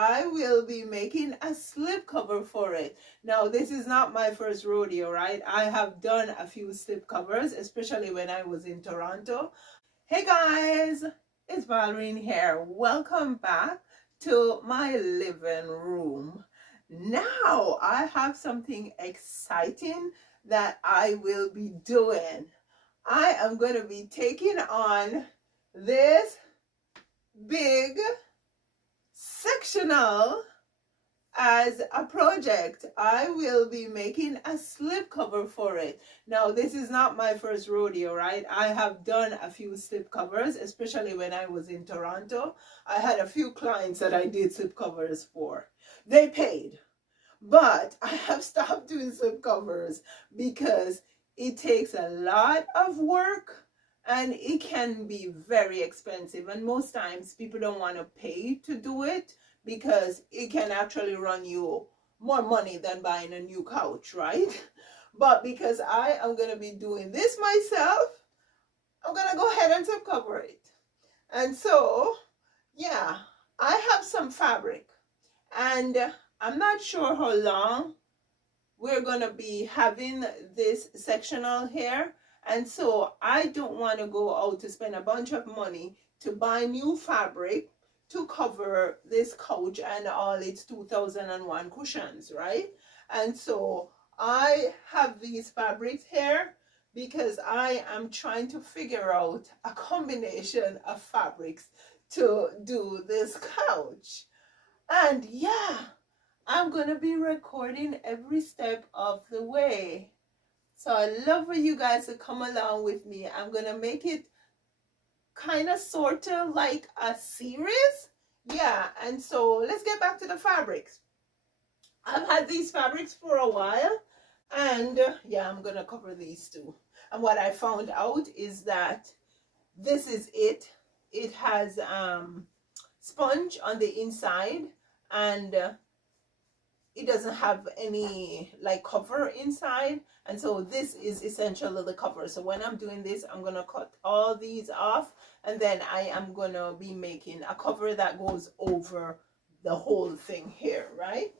I will be making a slipcover for it. Now, this is not my first rodeo, right? I have done a few slipcovers, especially when I was in Toronto. Hey guys, it's Valerie here. Welcome back to my living room. Now, I have something exciting that I will be doing. I am going to be taking on this big sectional as a project. I will be making a slipcover for it. Now, this is not my first rodeo, right? I have done a few slipcovers, especially when I was in Toronto. I had a few clients that I did slipcovers for. They paid, but I have stopped doing slipcovers because it takes a lot of work and it can be very expensive, and most times people don't want to pay to do it because it can actually run you more money than buying a new couch, right? But because I am going to be doing this myself, I'm going to go ahead and cover it. And so, yeah, I have some fabric, and I'm not sure how long we're going to be having this sectional here. And so I don't want to go out to spend a bunch of money to buy new fabric to cover this couch and all its 2001 cushions, right? And so I have these fabrics here because I am trying to figure out a combination of fabrics to do this couch. And yeah, I'm going to be recording every step of the way. So I love for you guys to come along with me. I'm going to make it kind of sort of like a series. Yeah, and so let's get back to the fabrics. I've had these fabrics for a while, and yeah, I'm going to cover these too. And what I found out is that this is it. It has sponge on the inside, and it doesn't have any like cover inside, and so this is essentially the cover. So when I'm doing this, I'm gonna cut all these off, and then I am gonna be making a cover that goes over the whole thing here, right?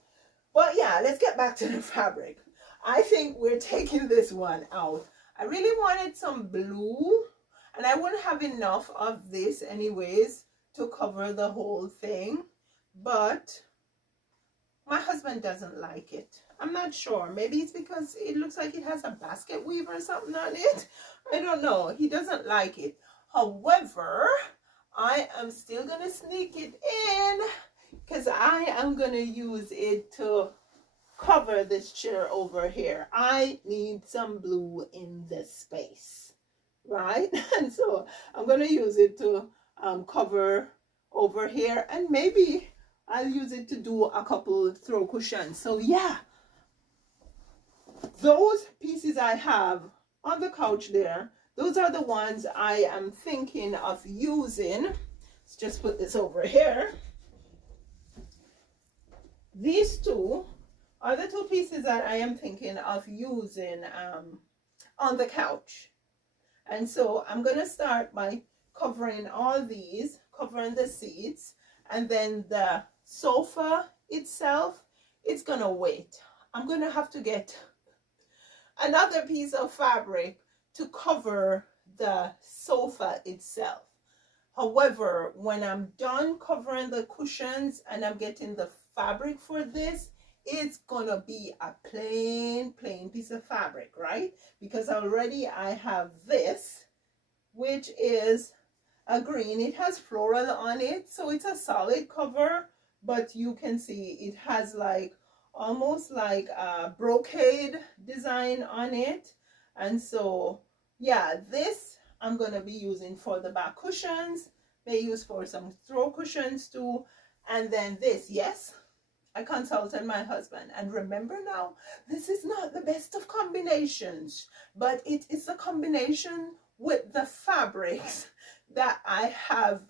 But yeah, let's get back to the fabric. I think we're taking this one out. I really wanted some blue, and I wouldn't have enough of this anyways to cover the whole thing, but my husband doesn't like it. I'm not sure. Maybe it's because it looks like it has a basket weave or something on it. I don't know. He doesn't like it. However, I am still going to sneak it in because I am going to use it to cover this chair over here. I need some blue in this space, right? And so I'm going to use it to cover over here, and maybe I'll use it to do a couple throw cushions. So yeah, those pieces I have on the couch there, those are the ones I am thinking of using. Let's just put this over here. These two are the two pieces that I am thinking of using on the couch. And so I'm going to start by covering all these, covering the seats, and then the sofa itself, it's gonna wait. I'm gonna have to get another piece of fabric to cover the sofa itself. However, when I'm done covering the cushions and I'm getting the fabric for this, it's gonna be a plain piece of fabric, right? Because already I have this, which is a green. It has floral on it, so it's a solid cover, but you can see it has like almost like a brocade design on it. And so yeah, this I'm going to be using for the back cushions, may use for some throw cushions too. And then this, yes, I consulted my husband, and remember now, this is not the best of combinations, but it is a combination with the fabrics that I have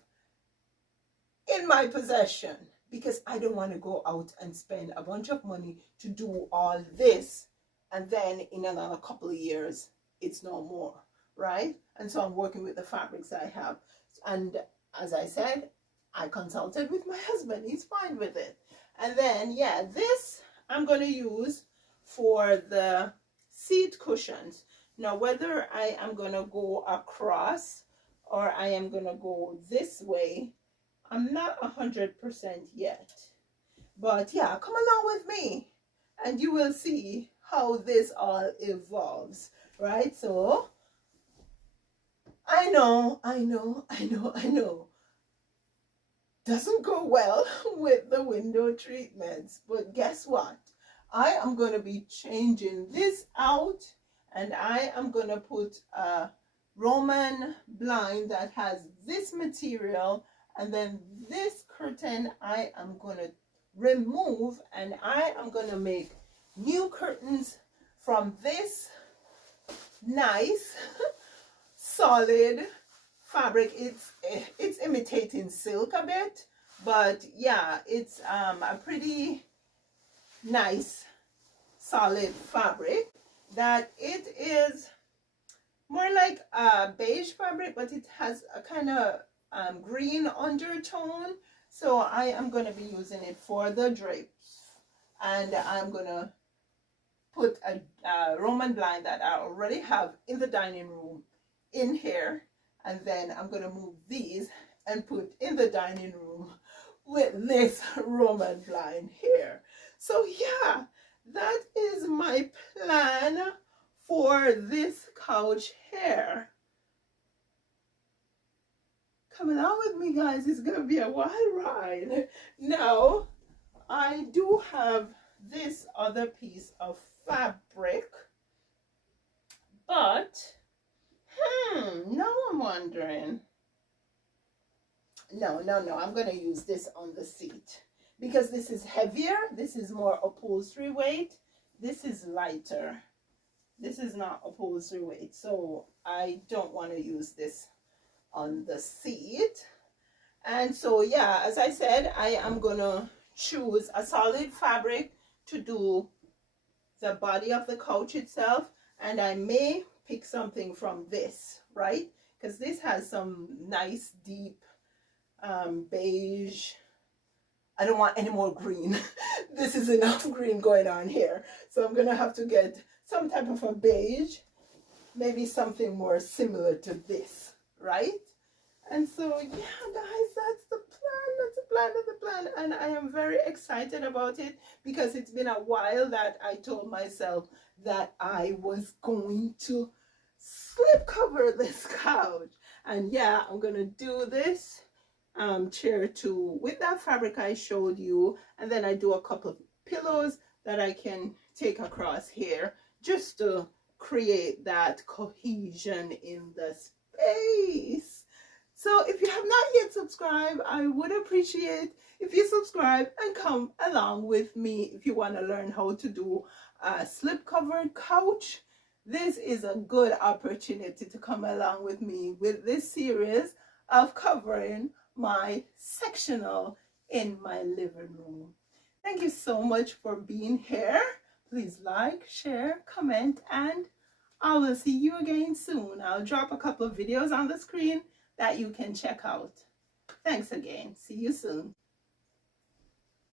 in my possession, because I don't want to go out and spend a bunch of money to do all this, and then in another couple of years it's no more, right? And so I'm working with the fabrics I have, and as I said, I consulted with my husband. He's fine with it. And then, yeah, this I'm going to use for the seat cushions. Now, whether I am going to go across or I am going to go this way, I'm not 100% yet. But yeah, come along with me and you will see how this all evolves, right? So I know. Doesn't go well with the window treatments, but guess what? I am going to be changing this out, and I am going to put a Roman blind that has this material, and then this curtain I am going to remove, and I am going to make new curtains from this nice solid fabric. It's imitating silk a bit, but yeah, it's a pretty nice solid fabric that it is more like a beige fabric, but it has a kind of green undertone. So I am going to be using it for the drapes, and I'm going to put a Roman blind that I already have in the dining room in here, and then I'm going to move these and put in the dining room with this Roman blind here. So yeah, that is my plan for this couch here. Come along with me, guys. It's going to be a wild ride. Now, I do have this other piece of fabric, but now I'm wondering. No, I'm going to use this on the seat because this is heavier. This is more upholstery weight. This is lighter. This is not upholstery weight, so I don't want to use this on the seat. And so yeah, as I said, I am going to choose a solid fabric to do the body of the couch itself, and I may pick something from this, right? Because this has some nice deep beige. I don't want any more green. This is enough green going on here, so I'm gonna have to get some type of a beige, maybe something more similar to this, right? And so yeah, guys, that's the plan, and I am very excited about it because it's been a while that I told myself that I was going to slip cover this couch. And yeah, I'm gonna do this chair too with that fabric I showed you, and then I do a couple of pillows that I can take across here just to create that cohesion in the space. So if you have not yet subscribed, I would appreciate if you subscribe and come along with me if you want to learn how to do a slip covered couch. This is a good opportunity to come along with me with this series of covering my sectional in my living room. Thank you so much for being here. Please like, share, comment, and I will see you again soon. I'll drop a couple of videos on the screen that you can check out. Thanks again. See you soon.